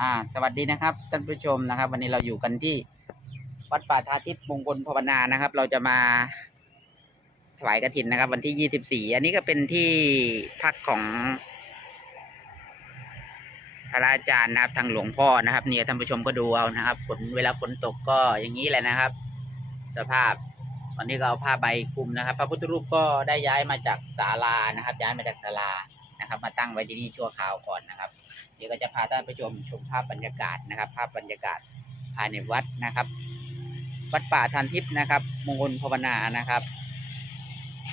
อ่าสวัสดีนะครับท่านผู้ชมนะครับ วันนี้เราอยู่กันที่วัดป่าทาทิพย์มงคลภาวนานะครับ เราจะมาถวายกฐินนะครับ วันที่ยี่สิบสี่อันนี้ก็เป็นที่พักของพระอาจารย์นะครับ ทางหลวงพ่อนะครับเนี่ยท่านผู้ชมก็ดูเอานะครับฝนเวลาฝนตกก็อย่างนี้แหละนะครับ สภาพตอนนี้ก็เอาผ้าใบคลุมนะครับ พระพุทธรูปก็ได้ย้ายมาจากศาลานะครับ ย้ายมาจากศาลานะครับ มาตั้งไว้ที่นี่ชั่วคราวก่อนนะครับ เดี๋ยวก็จะพาท่านไปชมชมภาพบรรยากาศนะครับ ภาพบรรยากาศภายในวัดนะครับ วัดป่าทานทิพย์นะครับ มงคลภาวนานะครับ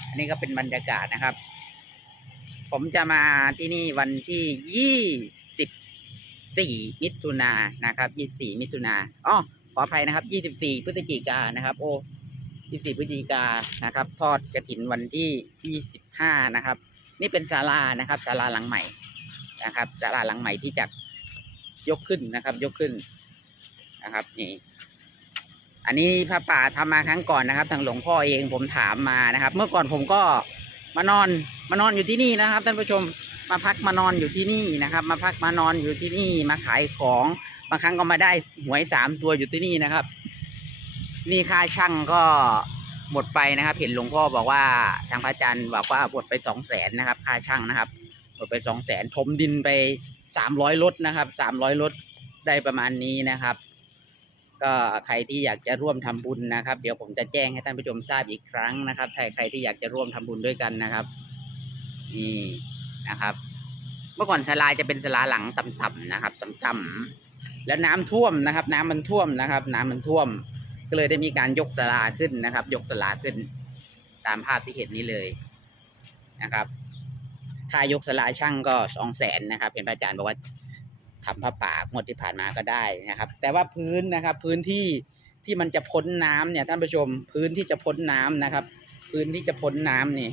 อันนี้ก็เป็นบรรยากาศนะครับ ผมจะมาที่นี่วันที่ยี่สิบสี่มิถุนานะครับยี่สิบสี่มิถุนาอ๋อขออภัยนะครับยี่สิบสี่พฤศจิกานะครับ โอ้ยี่สิบสี่พฤศจิกานะครับ ทอดกระถินวันที่ยี่สิบห้านะครับ นี่เป็นศาลานะครับศาลาหลังใหม่ นะครับศาลาหลังใหม่ที่จะยกขึ้นนะครับ ยกขึ้นนะครับนี่อันนี้พระป่าทำมาครั้งก่อนนะครับ ทางหลวงพ่อเองผมถามมานะครับ เมื่อก่อนผมก็มานอนมานอนอยู่ที่นี่นะครับท่านผู้ชมมาพักมานอนอยู่ที่นี่นะครับ มาพักมานอนอยู่ที่นี่มาขายของบางครั้งก็มาได้หวยสามตัวอยู่ที่นี่นะครับ นี่ค่าช่างก็หมดไปนะครับ เห็นหลวงพ่อบอกว่าทางพระอาจารย์บอกว่าหมดไปสองแสนนะครับ ค่าช่างนะครับ ดไปสองแสนถมดินไปสามร้อยรถนะครับสามร้อยรถได้ประมาณนี้นะครับ ก็ใครที่อยากจะร่วมทำบุญนะครับ เดี๋ยวผมจะแจ้งให้ท่านผู้ชมทราบอีกครั้งนะครับใครใครที่อยากจะร่วมทำบุญด้วยกันนะครับนี่นะครับ เมื่อก่อนสลาจะเป็นสลาหลังต่ำๆนะครับต่ำๆแล้วน้ำท่วมนะครับ น้ำมันท่วมนะครับ น้ำมันท่วม ก็เลยได้มีการยกสลาขึ้นนะครับ ยกสลาขึ้น ตามภาพที่เห็นนี้เลยนะครับ ค่ายกสลาช่างก็สองแสนนะครับเห็นพระอาจารย์บอกว่าทำผ้าป่างวดที่ผ่านมาก็ได้นะครับ แต่ว่าพื้นนะครับ พื้นที่ที่มันจะพ้นน้ำเนี่ยท่านผู้ชม พื้นที่จะพ้นน้ำนะครับ พื้นที่จะพ้นน้ำนี่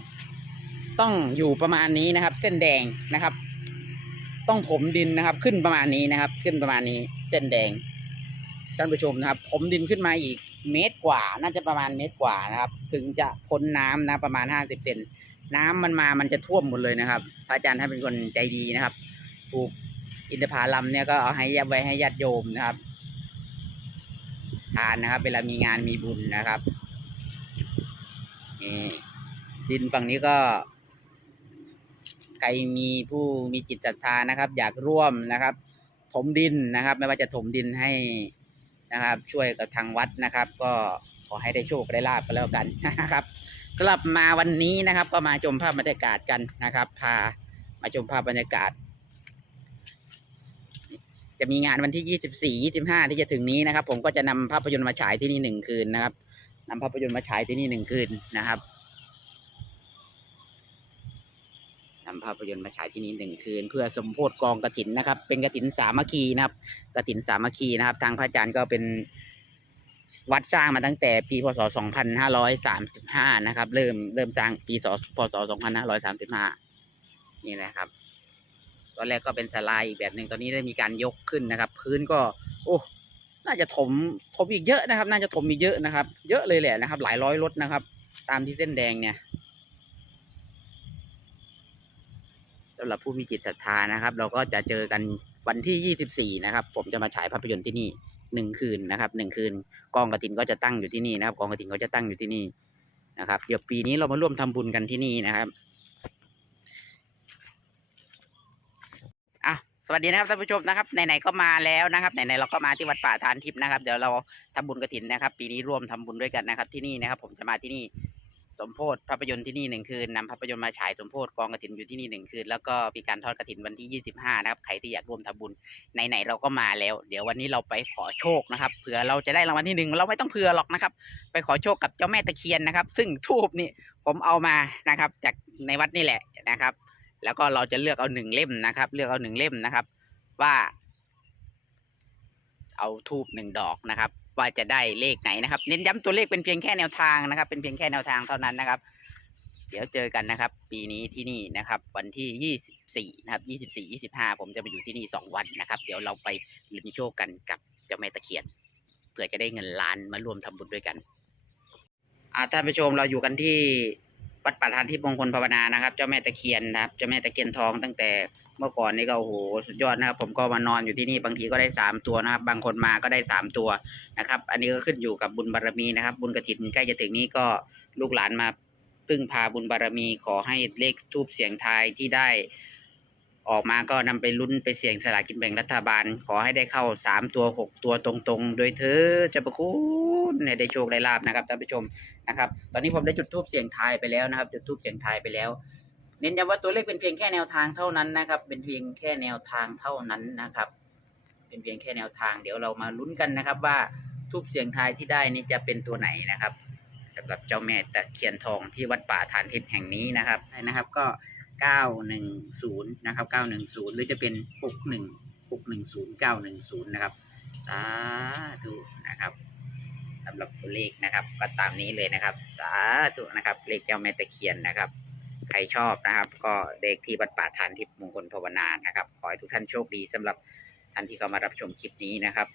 ต้องอยู่ประมาณนี้นะครับ เส้นแดงนะครับ ต้องถมดินนะครับ ขึ้นประมาณนี้นะครับ ขึ้นประมาณนี้เส้นแดงท่านผู้ชมนะครับถมดินขึ้นมาอีกเมตรกว่า น่าจะประมาณเมตรกว่านะครับ ถึงจะพ้นน้ำนะประมาณห้าสิบเซน น้ำมันมามันจะท่วมหมดเลยนะครับ พระอาจารย์ท่านเป็นคนใจดีนะครับ ปลูกอินทผลัมเนี่ยก็เอาให้ยับไว้ให้ญาติโยมนะครับ ทานนะครับ เวลามีงานมีบุญนะครับนี่ดินฝั่งนี้ก็ ใครมีผู้มีจิตศรัทธานะครับ อยากร่วมนะครับ ถมดินนะครับ ไม่ว่าจะถมดินให้นะครับ ช่วยกับทางวัดนะครับ ก็ ขอให้ได้โชคได้ลาบกันแล้วกันนะครับสำหรับมาวันนี้นะครับ ก็มาชมภาพบรรยากาศกันนะครับ พามาชมภาพบรรยากาศ จะมีงานวันที่ยี่สิบสี่ยี่สิบห้าที่จะถึงนี้นะครับ ผมก็จะนำภาพยนตร์มาฉายที่นี่หนึ่งคืนนะครับนำภาพยนตร์มาฉายที่นี่หนึ่งคืนนะครับนำภาพยนตร์มาฉายที่นี่หนึ่งคืน เพื่อสมโพธกองกระถินนะครับ เป็นกระถินสามัคคีนะครับกระถินสามัคคีนะครับ ทางพระอาจารย์ก็เป็น วัดสร้างมาตั้งแต่ปีพศ 2535 นะครับ เริ่มเริ่มสร้างปีศพศ 2535 นี่แหละครับ ตอนแรกก็เป็นสลายอีกแบบหนึ่งตอนนี้ได้มีการยกขึ้นนะครับ พื้นก็ โอ้น่าจะถมถมอีกเยอะนะครับ น่าจะถมอีกเยอะนะครับ เยอะเลยแหละนะครับ หลายร้อยรถนะครับ ตามที่เส้นแดงเนี่ยสำหรับผู้มีจิตศรัทธานะครับ เราก็จะเจอกันวันที่ 24 นะครับ ผมจะมาฉายภาพยนตร์ที่นี่ หนึ่งคืนนะครับหนึ่งคืนกองกระถินก็จะตั้งอยู่ที่นี่นะครับกองกระถินก็จะตั้งอยู่ที่นี่นะครับเดี๋ยวปีนี้เรามาร่วมทำบุญกันที่นี่นะครับอะสวัสดีนะครับท่านผู้ชมนะครับไหนๆก็มาแล้วนะครับไหนๆเราก็มาที่วัดป่าทานทิพย์นะครับ เดี๋ยวเราทำบุญกระถินนะครับ ปีนี้ร่วมทำบุญด้วยกันนะครับ ที่นี่นะครับ ผมจะมาที่นี่ สมโพธิภาพยนตร์ที่นี่หนึ่งคืนนำภาพยนตร์มาฉายสมโพธิกองกระถินอยู่ที่นี่หนึ่งคืน แล้วก็มีการทอดกระถินวันที่ยี่สิบห้านะครับ ใครที่อยากร่วมทำบุญไหนๆเราก็มาแล้ว เดี๋ยววันนี้เราไปขอโชคนะครับเผื่อเราจะได้รางวัลที่หนึ่งเราไม่ต้องเผื่อหรอกนะครับ ไปขอโชคกับเจ้าแม่ตะเคียนนะครับ ซึ่งทูบนี่ผมเอามานะครับ จากในวัดนี่แหละนะครับ แล้วก็เราจะเลือกเอาหนึ่งเล่มนะครับ เลือกเอาหนึ่งเล่มนะครับ ว่า เอาทูบหนึ่งดอกนะครับ ว่าจะได้เลขไหนนะครับ เน้นย้ำตัวเลขเป็นเพียงแค่แนวทางนะครับ เป็นเพียงแค่แนวทางเท่านั้นนะครับ เดี๋ยวเจอกันนะครับ ปีนี้ที่นี่นะครับ วันที่ยี่สิบสี่นะครับยี่สิบสี่ยี่สิบห้าผมจะไปอยู่ที่นี่สองวันนะครับ เดี๋ยวเราไปลุ้นโชคกันกับเจ้าแม่ตะเคียนเผื่อจะได้เงินล้านมารวมทำบุญด้วยกันอ่าท่านผู้ชมเราอยู่กันที่ วัดป่าทานที่มงคลภาวนานะครับ เจ้าแม่ตะเคียนนะครับ เจ้าแม่ตะเคียนทองตั้งแต่เมื่อก่อนนี่ก็โอ้โหสุดยอดนะครับ ผมก็มานอนอยู่ที่นี่บางทีก็ได้สามตัวนะครับ บางคนมาก็ได้สามตัวนะครับ อันนี้ก็ขึ้นอยู่กับบุญบารมีนะครับ บุญกระถินใกล้จะถึงนี้ก็ลูกหลานมาพึ่งพาบุญบารมีขอให้เลขทูบเสียงทายที่ได้ ออกมาก็นำไปลุ้นไปเสี่ยงสลากินแบ่งรัฐบาล ขอให้ได้เข้าสามตัวหกตัวตรงๆ โดยเธอจะประคุณเนี่ยได้โชคได้ลาบนะครับท่านผู้ชมนะครับ ตอนนี้ผมได้จุดทูบเสี่ยงทายไปแล้วนะครับ จุดทูบเสี่ยงทายไปแล้วเน้นย้ำว่าตัวเลขเป็นเพียงแค่แนวทางเท่านั้นนะครับ เป็นเพียงแค่แนวทางเท่านั้นนะครับ เป็นเพียงแค่แนวทาง เดี๋ยวเรามาลุ้นกันนะครับ ว่าทูบเสียงทายที่ได้นี่จะเป็นตัวไหนนะครับสำหรับเจ้าแม่ตะเคียนทองที่วัดป่าฐานทิพย์แห่งนี้นะครับนะครับก็ 910 นะครับ 910 หรือจะเป็น 61 610 910 นะครับสาธุนะครับสำหรับตัวเลขนะครับ ก็ตามนี้เลยนะครับสาธุนะครับ เลขเจ้าแม่ตะเคียนนะครับ ใครชอบนะครับ ก็เลขที่วัดป่าทานทิพย์มงคลภาวนานะครับ ขอให้ทุกท่านโชคดีสำหรับท่านที่เข้ามารับชมคลิปนี้นะครับ